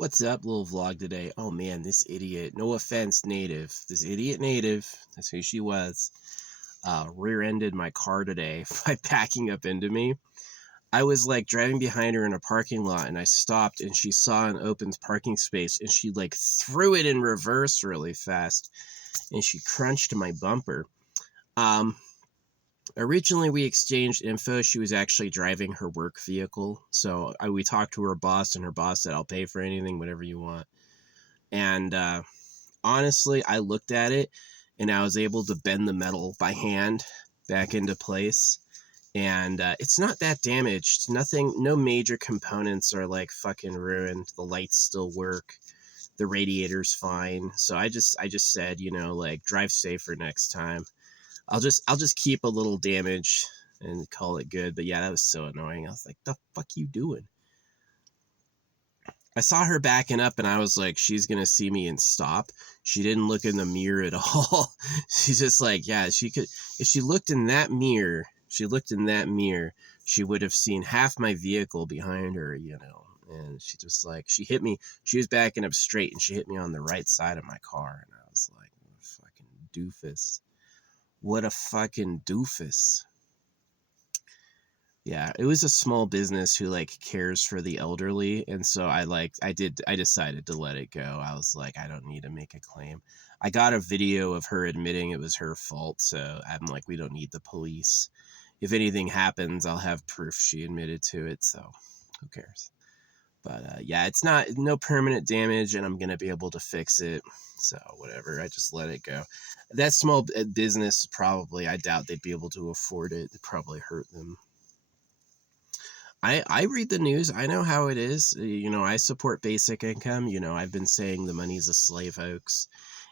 What's up, little vlog today? Oh man, this idiot, no offense, Native. This idiot Native, that's who she was, rear-ended my car today by backing up into me. I was like driving behind her in a parking lot and I stopped and she saw an open parking space and she like threw it in reverse really fast and she crunched my bumper. Originally we exchanged info. She was actually driving her work vehicle. So we talked to her boss and her boss said, I'll pay for anything, whatever you want. And honestly, I looked at it and I was able to bend the metal by hand back into place. And it's not that damaged. Nothing, no major components are like fucking ruined. The lights still work. The radiator's fine. So I just said, like drive safer next time. I'll just keep a little damage and call it good. But yeah, that was so annoying. I was like, the fuck you doing? I saw her backing up and I was like, she's going to see me and stop. She didn't look in the mirror at all. She's just like, yeah, she could, if she looked in that mirror, she would have seen half my vehicle behind her, and she just like, she hit me. She was backing up straight and she hit me on the right side of my car. And I was like, fucking doofus. What a fucking doofus. Yeah, it was a small business who like cares for the elderly, and so I decided to let it go. I was like, I don't need to make a claim. I got a video of her admitting it was her fault, so I'm like, we don't need the police. If anything happens, I'll have proof she admitted to it, so who cares? But yeah, it's no permanent damage, and I'm gonna be able to fix it. So whatever, I just let it go. That small business, probably, I doubt they'd be able to afford it. It'd probably hurt them. I read the news. I know how it is. I support basic income. I've been saying the money's a slave hoax.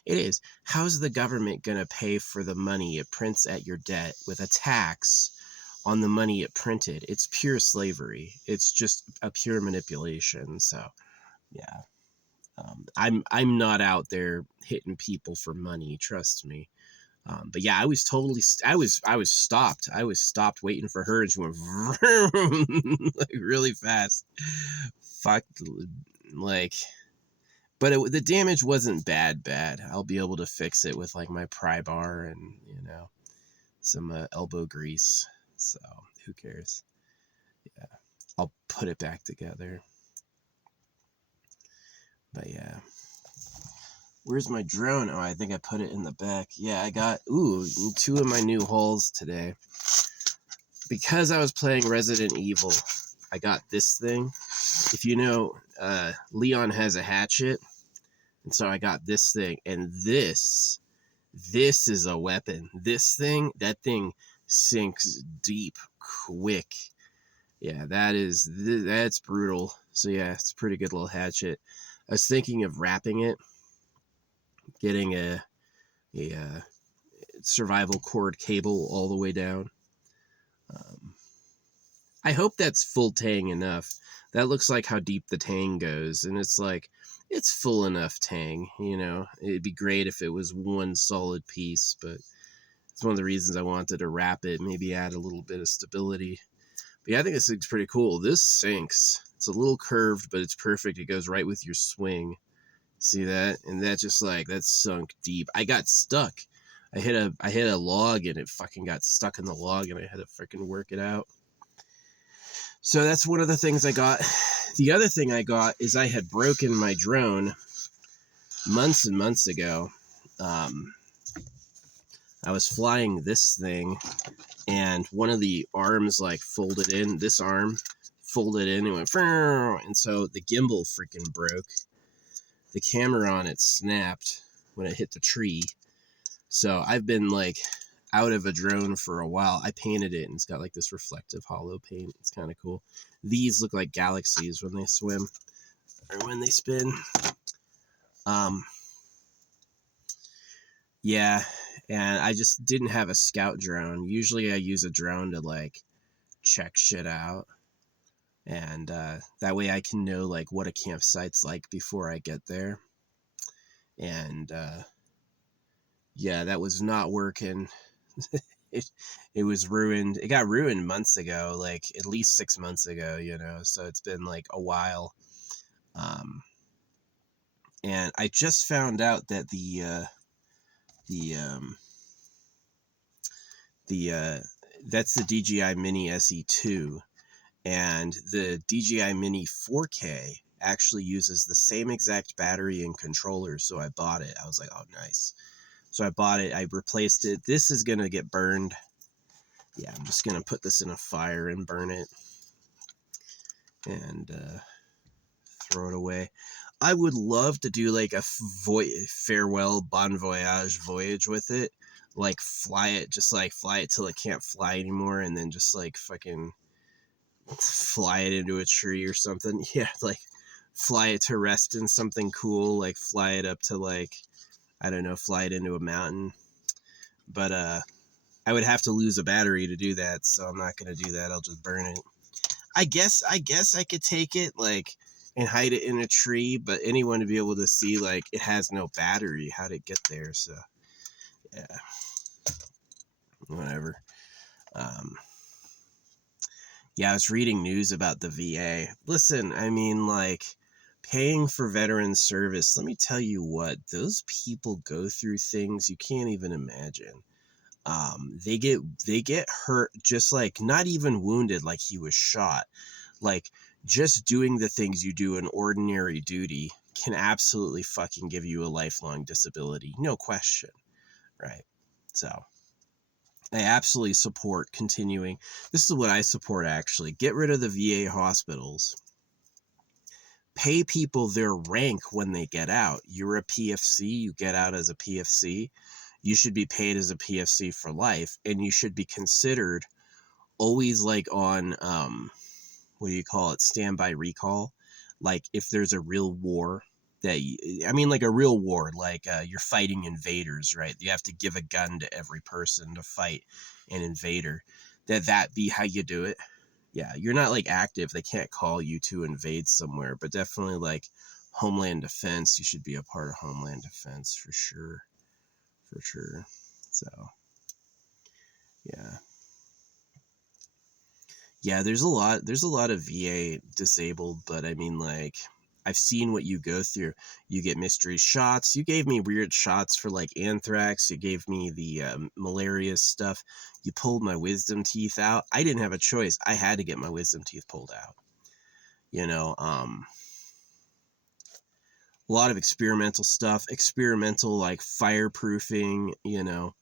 It is. How's the government going to pay for the money it prints at your debt with a tax on the money it printed? It's pure slavery. It's just a pure manipulation. So, yeah. I'm not out there hitting people for money. Trust me. But yeah, I was stopped. I was stopped waiting for her and she went vroom, like really fast. Fuck, like, but the damage wasn't bad. I'll be able to fix it with like my pry bar and, some elbow grease. So who cares? Yeah, I'll put it back together. But yeah. Where's my drone? Oh, I think I put it in the back. Yeah, I got, 2 of my new hauls today. Because I was playing Resident Evil, I got this thing. If you know, Leon has a hatchet. And so I got this thing. And this is a weapon. That thing sinks deep quick. Yeah, that's brutal. So yeah, it's a pretty good little hatchet. I was thinking of wrapping it. Getting a survival cord cable all the way down. I hope that's full tang enough. That looks like how deep the tang goes, and it's like, it's full enough tang, It'd be great if it was one solid piece, but it's one of the reasons I wanted to wrap it, maybe add a little bit of stability. But yeah, I think this thing's pretty cool. This sinks. It's a little curved, but it's perfect. It goes right with your swing. See that? And that just like, that's sunk deep. I got stuck. I hit a log and it fucking got stuck in the log and I had to freaking work it out. So that's one of the things I got. The other thing I got is I had broken my drone months and months ago. I was flying this thing and one of the arms like folded in. This arm folded in and went, and so the gimbal freaking broke. The camera on it snapped when it hit the tree. So I've been like out of a drone for a while. I painted it and it's got like this reflective hollow paint. It's kind of cool. These look like galaxies when they swim or when they spin. Yeah, and I just didn't have a scout drone. Usually I use a drone to like check shit out. And that way I can know like what a campsite's like before I get there. And yeah, that was not working. it was ruined. It got ruined months ago, like at least 6 months ago, so it's been like a while. And I just found out that the that's the DJI Mini SE2, and the DJI Mini 4K actually uses the same exact battery and controller. So I bought it. I was like, oh, nice. So I bought it. I replaced it. This is going to get burned. Yeah, I'm just going to put this in a fire and burn it and throw it away. I would love to do like a farewell bon voyage voyage with it. Like fly it till it can't fly anymore, and then just like fucking fly it into a tree or something. Yeah, like fly it to rest in something cool, like fly it up to like, I don't know, fly it into a mountain. But I would have to lose a battery to do that, so I'm not going to do that. I'll just burn it. I guess I could take it like and hide it in a tree, but anyone to be able to see like it has no battery, how'd it get there? So yeah, whatever. Yeah, I was reading news about the VA. Listen, I mean, like, paying for veteran service, let me tell you what, those people go through things you can't even imagine. They get hurt, just like not even wounded like he was shot. Like, just doing the things you do in ordinary duty can absolutely fucking give you a lifelong disability, no question, right? So I absolutely support continuing. This is what I support, actually. Get rid of the VA hospitals. Pay people their rank when they get out. You're a PFC, you get out as a PFC. You should be paid as a PFC for life, and you should be considered always like on, what do you call it, standby recall. Like if there's a real war like a real war, like you're fighting invaders, right? You have to give a gun to every person to fight an invader. That be how you do it. Yeah, you're not like active. They can't call you to invade somewhere, but definitely like Homeland Defense. You should be a part of Homeland Defense for sure. For sure. So, yeah. Yeah, there's a lot of VA disabled, but I mean, like, I've seen what you go through. You get mystery shots. You gave me weird shots for like anthrax. You gave me the malaria stuff. You pulled my wisdom teeth out. I didn't have a choice. I had to get my wisdom teeth pulled out. You know, a lot of experimental stuff, experimental like fireproofing. You know,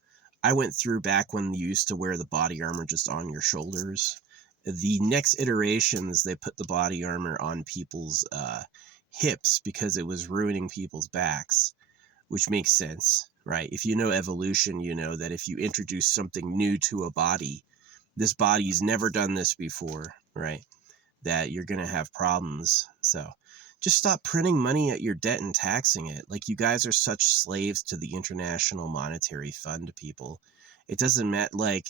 I went through back when you used to wear the body armor just on your shoulders. The next iterations, they put the body armor on people's hips because it was ruining people's backs, which makes sense, right? If you know evolution, you know that if you introduce something new to a body, this body's never done this before, right? That you're going to have problems. So just stop printing money at your debt and taxing it. Like, you guys are such slaves to the International Monetary Fund, people. It doesn't matter, like,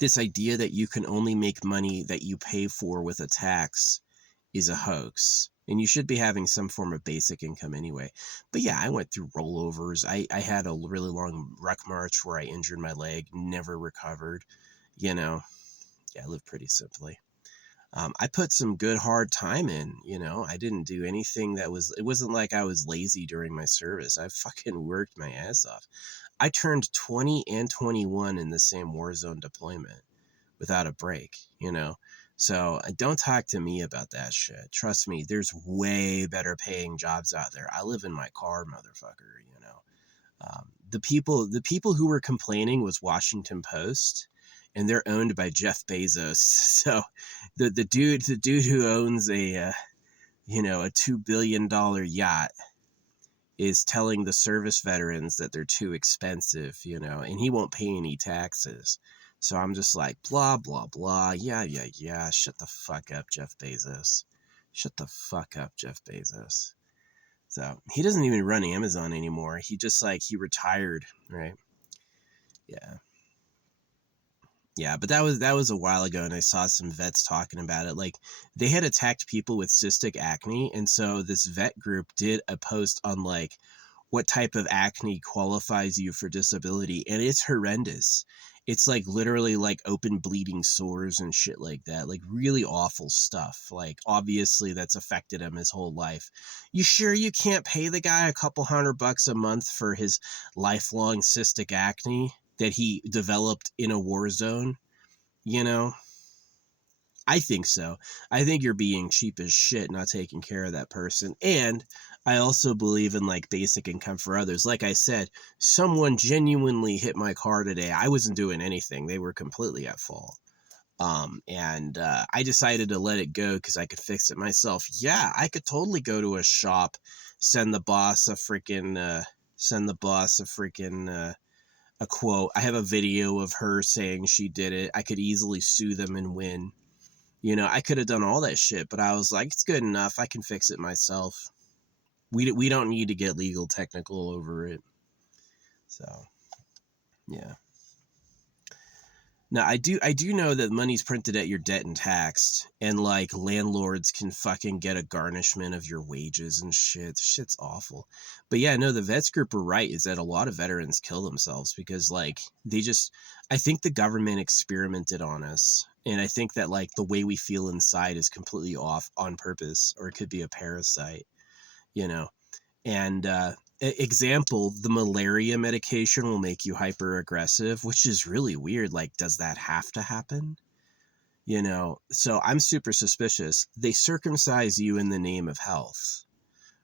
this idea that you can only make money that you pay for with a tax is a hoax. And you should be having some form of basic income anyway. But yeah, I went through rollovers. I had a really long ruck march where I injured my leg, never recovered. You know, yeah, I lived pretty simply. I put some good hard time in, you know. I didn't do anything it wasn't like I was lazy during my service. I fucking worked my ass off. I turned 20 and 21 in the same war zone deployment without a break, you know. So don't talk to me about that shit. Trust me, there's way better paying jobs out there. I live in my car, motherfucker, you know. The people who were complaining was Washington Post, and they're owned by Jeff Bezos. So the dude who owns a $2 billion yacht is telling the service veterans that they're too expensive, you know, and he won't pay any taxes. So I'm just like, blah, blah, blah. Yeah. Shut the fuck up, Jeff Bezos. Shut the fuck up, Jeff Bezos. So he doesn't even run Amazon anymore. He retired, right? Yeah. Yeah, but that was a while ago, and I saw some vets talking about it. Like, they had attacked people with cystic acne, and so this vet group did a post on like what type of acne qualifies you for disability, and it's horrendous. It's like literally like open bleeding sores and shit like that. Like really awful stuff. Like obviously that's affected him his whole life. You sure you can't pay the guy a couple $100 a month for his lifelong cystic acne that he developed in a war zone? You know? I think so. I think you're being cheap as shit not taking care of that person. And I also believe in like basic income for others. Like I said, someone genuinely hit my car today. I wasn't doing anything. They were completely at fault. And I decided to let it go because I could fix it myself. Yeah, I could totally go to a shop, send the boss a freaking a quote. I have a video of her saying she did it. I could easily sue them and win. You know, I could have done all that shit, but I was like, it's good enough. I can fix it myself. We don't need to get legal technical over it. So, yeah. Now, I do know that money's printed at your debt and taxed, and like landlords can fucking get a garnishment of your wages and shit. Shit's awful. But yeah, no, the vets group were right, is that a lot of veterans kill themselves because like I think the government experimented on us. And I think that like the way we feel inside is completely off on purpose, or it could be a parasite, you know. And example, the malaria medication will make you hyper aggressive, which is really weird. Like, does that have to happen? You know, so I'm super suspicious. They circumcise you in the name of health,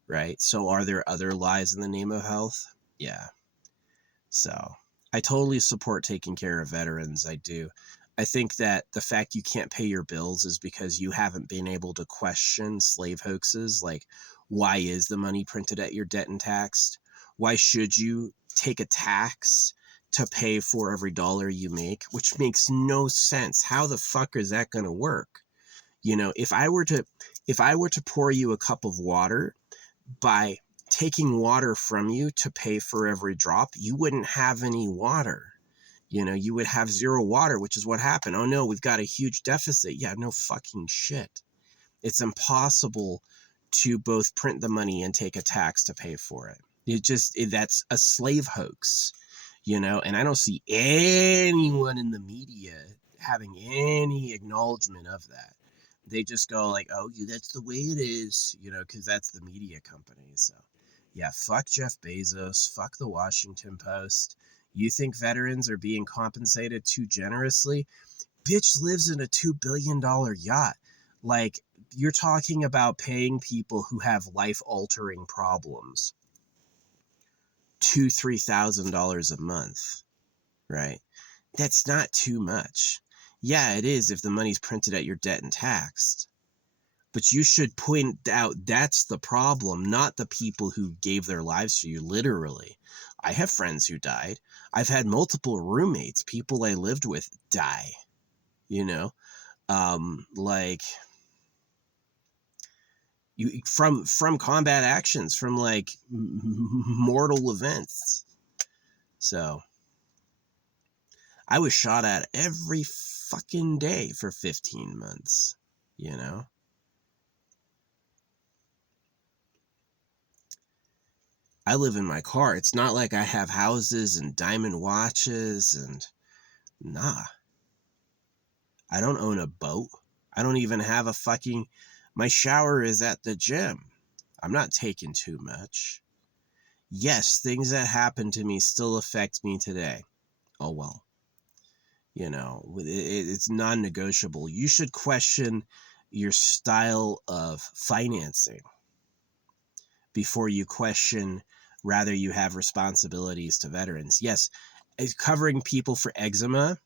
right? So are there other lies in the name of health? Yeah. So I totally support taking care of veterans. I do. I think that the fact you can't pay your bills is because you haven't been able to question slave hoaxes. Like, why is the money printed at your debt and taxed? Why should you take a tax to pay for every dollar you make? Which makes no sense. How the fuck is that going to work? You know, if I were to pour you a cup of water, by taking water from you to pay for every drop, you wouldn't have any water. You know, you would have zero water, which is what happened. Oh no, we've got a huge deficit. Yeah, no fucking shit. It's impossible to both print the money and take a tax to pay for it. That's a slave hoax, you know, and I don't see anyone in the media having any acknowledgement of that. They just go like, oh, that's the way it is, you know, because that's the media company. So, yeah, fuck Jeff Bezos, fuck the Washington Post. You think veterans are being compensated too generously? Bitch lives in a $2 billion yacht. Like, you're talking about paying people who have life-altering problems $2,000-3,000 a month, right? That's not too much. Yeah, it is if the money's printed at your debt and taxed. But you should point out that's the problem, not the people who gave their lives for you, literally. I have friends who died. I've had multiple roommates, people I lived with, die, you know? Like, you from combat actions, from like mortal events. So I was shot at every fucking day for 15 months, you know? I live in my car. It's not like I have houses and diamond watches and nah. I don't own a boat. I don't even have a fucking... My shower is at the gym. I'm not taking too much. Yes, things that happen to me still affect me today. Oh well. You know, it's non-negotiable. You should question your style of financing before you question rather you have responsibilities to veterans. Yes, covering people for eczema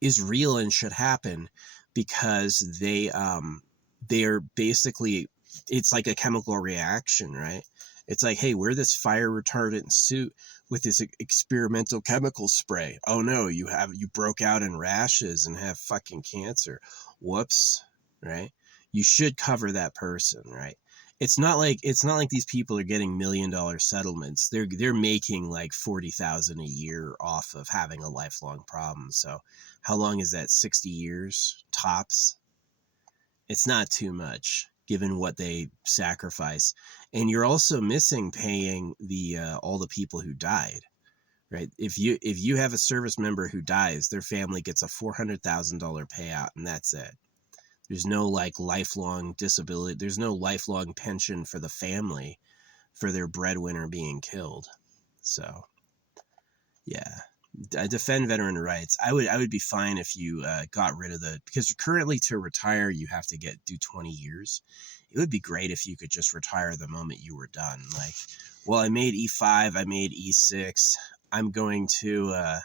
is real and should happen because they're basically, it's like a chemical reaction, right? It's like, hey, wear this fire retardant suit with this experimental chemical spray. Oh no, you broke out in rashes and have fucking cancer. Whoops, right? You should cover that person, right? It's not like these people are getting $1 million settlements. They're making like 40,000 a year off of having a lifelong problem. So how long is that? 60 years tops. It's not too much given what they sacrifice. And you're also missing paying the all the people who died, right? If you have a service member who dies, their family gets a $400,000 payout, and that's it. There's no like lifelong disability. There's no lifelong pension for the family for their breadwinner being killed. So, yeah, I defend veteran rights. I would be fine if you got rid of because currently to retire you have to do 20 years. It would be great if you could just retire the moment you were done. Like, well, I made E5, I made E6. I'm going to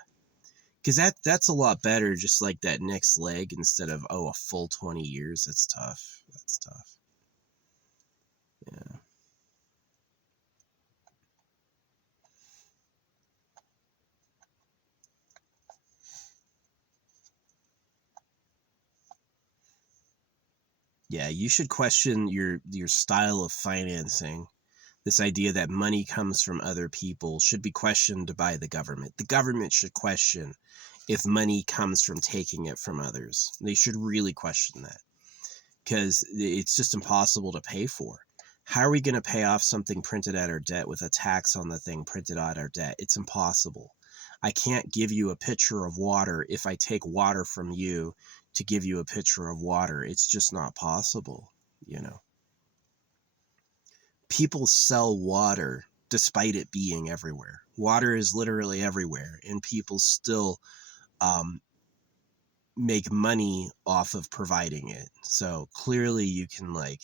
because that's a lot better. Just like that next leg instead of a full 20 years. That's tough. That's tough. Yeah. Yeah, you should question your style of financing. This idea that money comes from other people should be questioned by the government. The government should question if money comes from taking it from others. They should really question that because it's just impossible to pay for. How are we going to pay off something printed at our debt with a tax on the thing printed at our debt? It's impossible. I can't give you a pitcher of water if I take water from you to give you a pitcher of water. It's just not possible, you know. People sell water despite it being everywhere. Water is literally everywhere, and people still um, make money off of providing it. So clearly you can like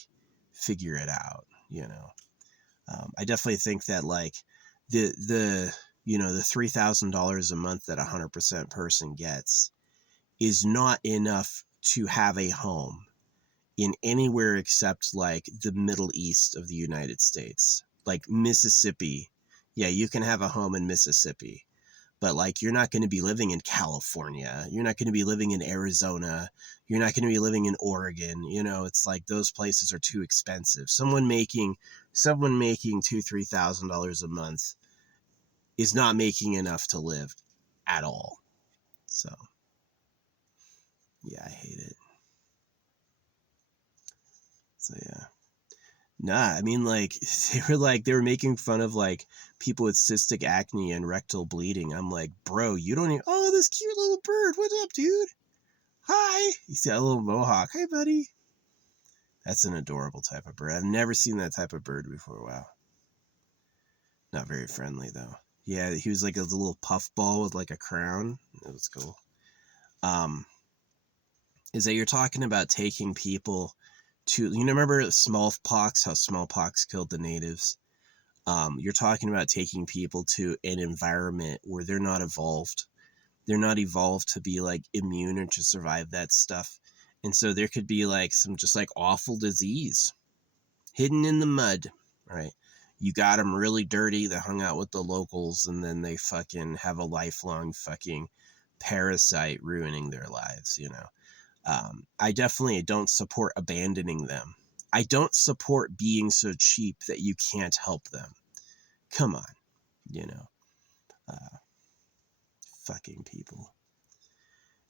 figure it out, you know. I definitely think that like the the $3,000 a month that 100% person gets is not enough to have a home in anywhere except like the Middle East of the United States, like Mississippi. Yeah, you can have a home in Mississippi, but like you're not going to be living in California. You're not going to be living in Arizona. You're not going to be living in Oregon. You know, it's like those places are too expensive. Someone making $2,000-3,000 a month is not making enough to live at all. So yeah, I hate it. So yeah. Nah, I mean, like, they were making fun of, like, people with cystic acne and rectal bleeding. I'm like, bro, you don't even, oh, this cute little bird. What's up, dude? Hi. You see that little mohawk. Hey, buddy. That's an adorable type of bird. I've never seen that type of bird before. Wow. Not very friendly, though. Yeah, he was like a little puffball with, like, a crown. It was cool. Um, is that you're talking about taking people to, remember smallpox, how smallpox killed the natives? You're talking about taking people to an environment where they're not evolved. They're not evolved to be like immune or to survive that stuff. And so there could be like some just like awful disease hidden in the mud, right? You got them really dirty. They hung out with the locals and then they fucking have a lifelong fucking parasite ruining their lives, you know? I definitely don't support abandoning them. I don't support being so cheap that you can't help them. Come on, you know, uh, fucking people.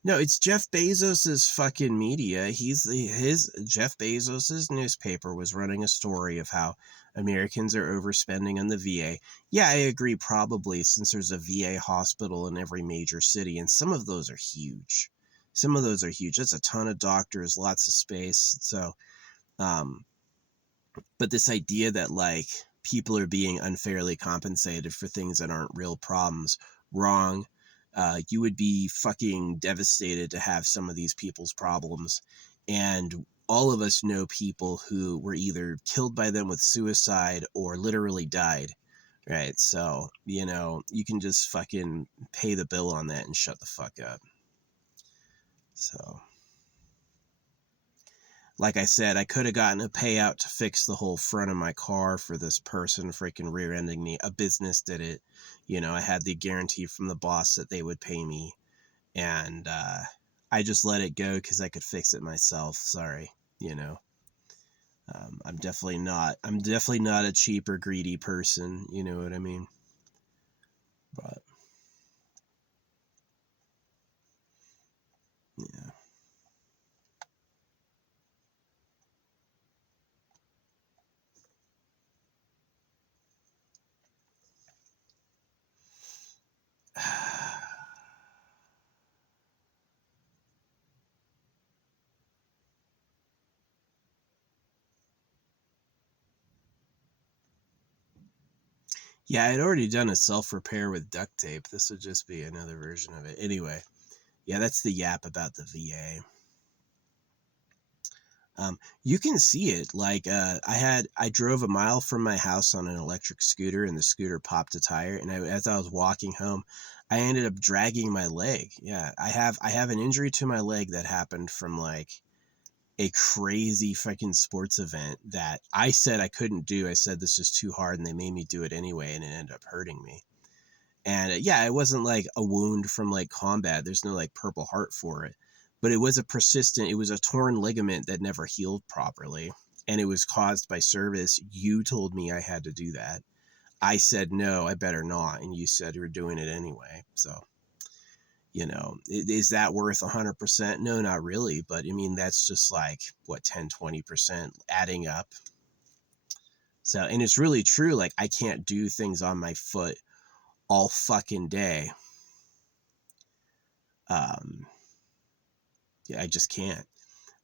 No, it's Jeff Bezos's fucking media. His Jeff Bezos's newspaper was running a story of how Americans are overspending on the VA. Yeah, I agree, probably, since there's a VA hospital in every major city, and some of those are huge. Some of those are huge. That's a ton of doctors, lots of space. So, um, but this idea that like people are being unfairly compensated for things that aren't real problems, wrong. You would be fucking devastated to have some of these people's problems. And all of us know people who were either killed by them with suicide or literally died. Right. So, you can just fucking pay the bill on that and shut the fuck up. So, like I said, I could have gotten a payout to fix the whole front of my car for this person freaking rear-ending me. A business did it. I had the guarantee from the boss that they would pay me. And I just let it go because I could fix it myself. Sorry. you know I'm definitely not a cheap or greedy person, you know what I mean? But yeah. Yeah, I'd already done a self-repair with duct tape. This would just be another version of it. Anyway, yeah, that's the yap about the VA. You can see it. Like, I drove a mile from my house on an electric scooter, and the scooter popped a tire. And as I was walking home, I ended up dragging my leg. Yeah, I have an injury to my leg that happened from like a crazy fucking sports event that I said I couldn't do. I said this is too hard, and they made me do it anyway, and it ended up hurting me. And yeah, it wasn't like a wound from like combat. There's no like Purple Heart for it. But it was a torn ligament that never healed properly. And it was caused by service. You told me I had to do that. I said, no, I better not. And you said you were doing it anyway. So, is that worth 100%? No, not really. But I mean, that's just like, what, 10, 20% adding up. So, and it's really true. Like, I can't do things on my foot all fucking day. Yeah, I just can't.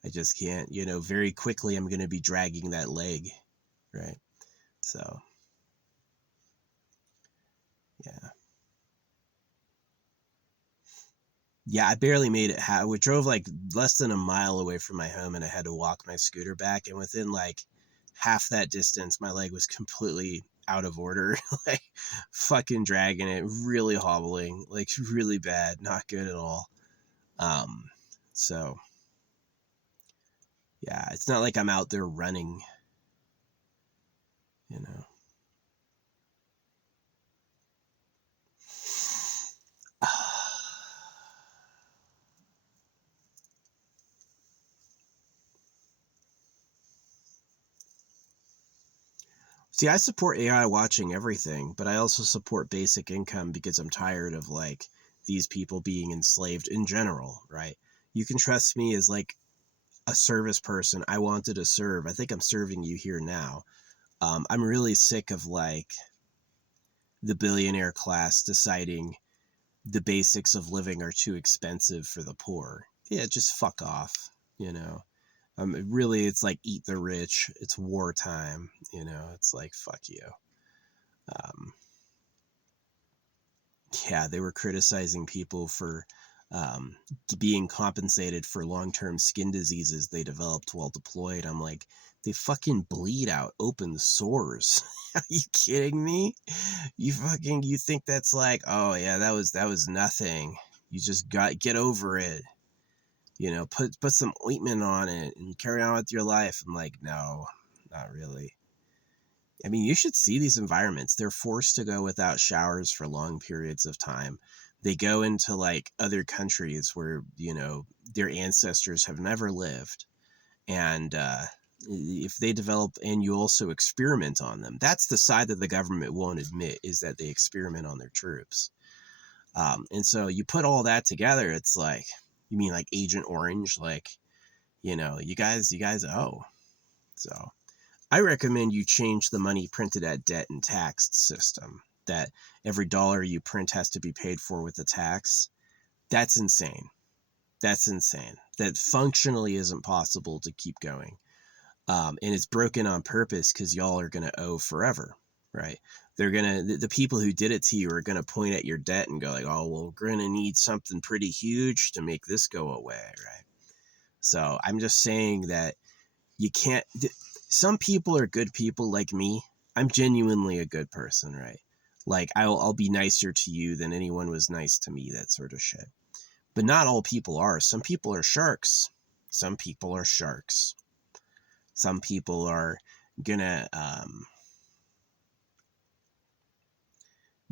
Very quickly I'm going to be dragging that leg, right? So, yeah. Yeah, I barely made it. We drove like less than a mile away from my home, and I had to walk my scooter back. And within like half that distance, my leg was completely out of order, like fucking dragging it, really hobbling, like really bad, not good at all. Um, so yeah, it's not like I'm out there running, you know. See, I support AI watching everything, but I also support basic income because I'm tired of like these people being enslaved in general, right? You can trust me as like a service person. I wanted to serve. I think I'm serving you here now. I'm really sick of like the billionaire class deciding the basics of living are too expensive for the poor. Yeah, just fuck off, you know. Really, it's like eat the rich. It's wartime, you know. It's like fuck you. Um, yeah, they were criticizing people for um, being compensated for long-term skin diseases they developed while deployed. I'm like, they fucking bleed out open sores. Are you kidding me? You think that's like, oh yeah, that was nothing. You just get over it. Put some ointment on it and carry on with your life. I'm like, no, not really. I mean, you should see these environments. They're forced to go without showers for long periods of time. They go into like other countries where, their ancestors have never lived. And if they develop, and you also experiment on them, that's the side that the government won't admit, is that they experiment on their troops. And so you put all that together, it's like, you mean like Agent Orange? Like, you guys, oh. So I recommend you change the money printed at debt and taxed system, that every dollar you print has to be paid for with a tax. That's insane. That's insane. That functionally isn't possible to keep going. And it's broken on purpose because y'all are going to owe forever, right? The people who did it to you are going to point at your debt and go like, oh, well, we're going to need something pretty huge to make this go away, right? So I'm just saying that you can't, some people are good people like me. I'm genuinely a good person, right? Like I'll be nicer to you than anyone was nice to me, that sort of shit. But not all people are. Some people are sharks. Some people are sharks. Some people are gonna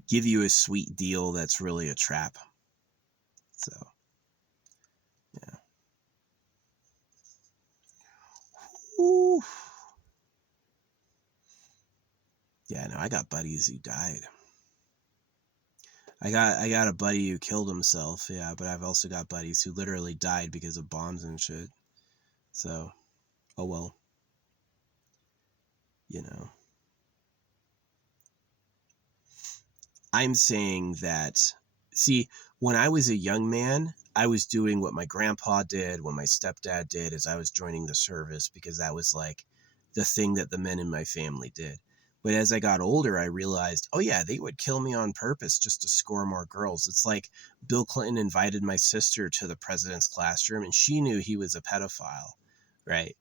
give you a sweet deal that's really a trap. So, yeah. Ooh. Yeah, no, I got buddies who died. I got a buddy who killed himself, yeah, but I've also got buddies who literally died because of bombs and shit. So, oh well, you know. I'm saying that, see, when I was a young man, I was doing what my grandpa did, what my stepdad did, as I was joining the service, because that was like the thing that the men in my family did. But as I got older, I realized, oh yeah, they would kill me on purpose just to score more girls. It's like Bill Clinton invited my sister to the president's classroom and she knew he was a pedophile, right?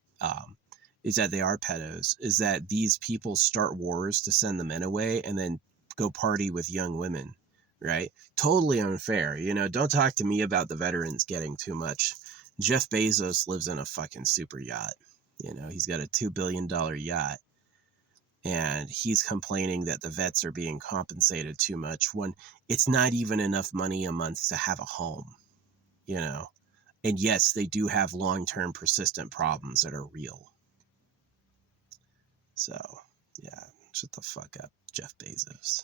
Is that they are pedos, is that these people start wars to send the men away and then go party with young women, right? Totally unfair. You know, don't talk to me about the veterans getting too much. Jeff Bezos lives in a fucking super yacht. You know, he's got a $2 billion yacht and he's complaining that the vets are being compensated too much when it's not even enough money a month to have a home, you know? And yes, they do have long-term persistent problems that are real. So, yeah, shut the fuck up, Jeff Bezos.